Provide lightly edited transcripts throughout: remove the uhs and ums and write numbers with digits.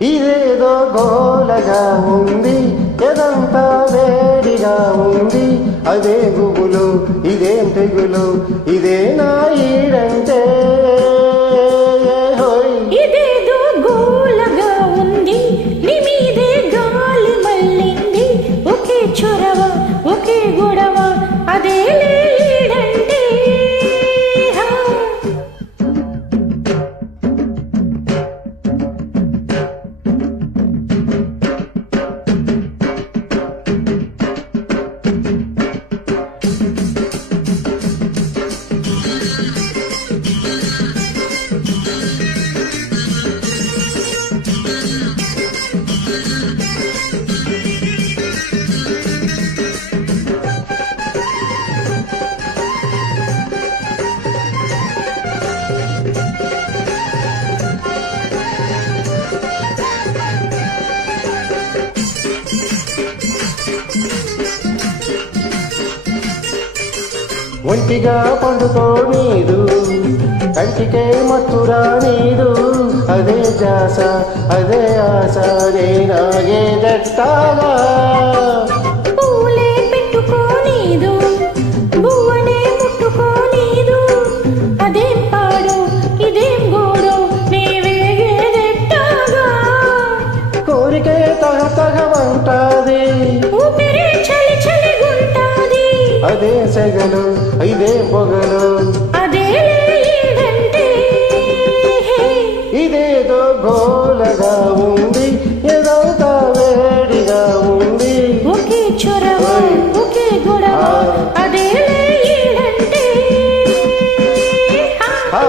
ఇదేదో గోలగా ఉంది, ఎదంతా వేడిగా ఉంది. అదే గుబులు, ఇదేం తెగులు, ఇదే నా ఈడంటే. ఇదేదో గోలగా ఉంది, నీ మీదే గాలి మళ్ళింది. ఒకే చొరవ, ఒకే గొడవ, అదే ఈడంటే. ఒంటిగా పండుకో నీదు, కంటికే మత్తురా నీదు. అదే జాస, అదే ఆశ, నేనాగే దట్టాగా. పూలే పెట్టుకోనీదు, బువ్వనే ముట్టుకోనీదు. అదేం పాడు, ఇదేం గోడు, నీ వేగేదెట్టాగా. కోరికే తగతగమంటాది, ఊపిరే చలి చలిగుంటాది. అదే సెగలు, ఇదే పొగలు, అదే ఈడంటే. ఇదేదో గోలగా ఉంది, ఎదంతా వేడిగా ఉంది. ఒకే చొరవ, ఒకే గొడవ, అదే ఈడంటే. ఆ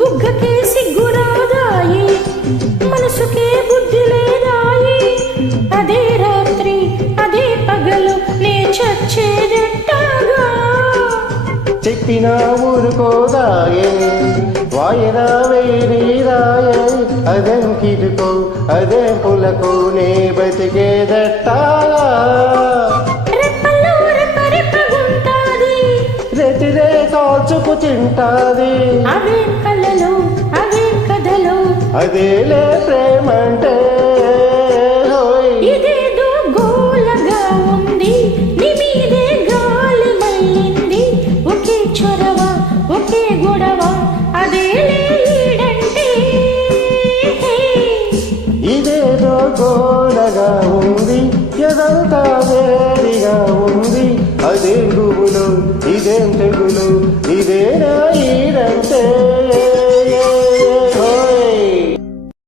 బుగ్గకే సిగ్గురాదాయి, మనసుకే బుద్ధి లేదాయి. అదే రాత్రి, అదే పగలు, నే చచ్చేదెట్టాగా. చెప్పినా ఊరుకోదాయే, వాయదా వేరీదాయే. అదేం కిటుకో, అదేం పులకు, నే బతికేదట్టాగా. రెప్పల్లో రెప్పరెప్పగుంటాది, రెతిరే కాల్చుకు తింటాది. అవేం కలలు, అవేం కథలు, అదేలే ప్రేమంటే. ఇదేదో గోలగా ఉంది, నీ మీదే గాలి మళ్ళింది. ఒకే చొరవ, ఒకే గొడవ, అదే ఈడంటే. ఇదేదో గోలగా ఉంది, ఎదంతా వేడిగా ఉంది. అదేం గుబులు, ఇదేం తెగులు, ఇదే నా ఈడంటే.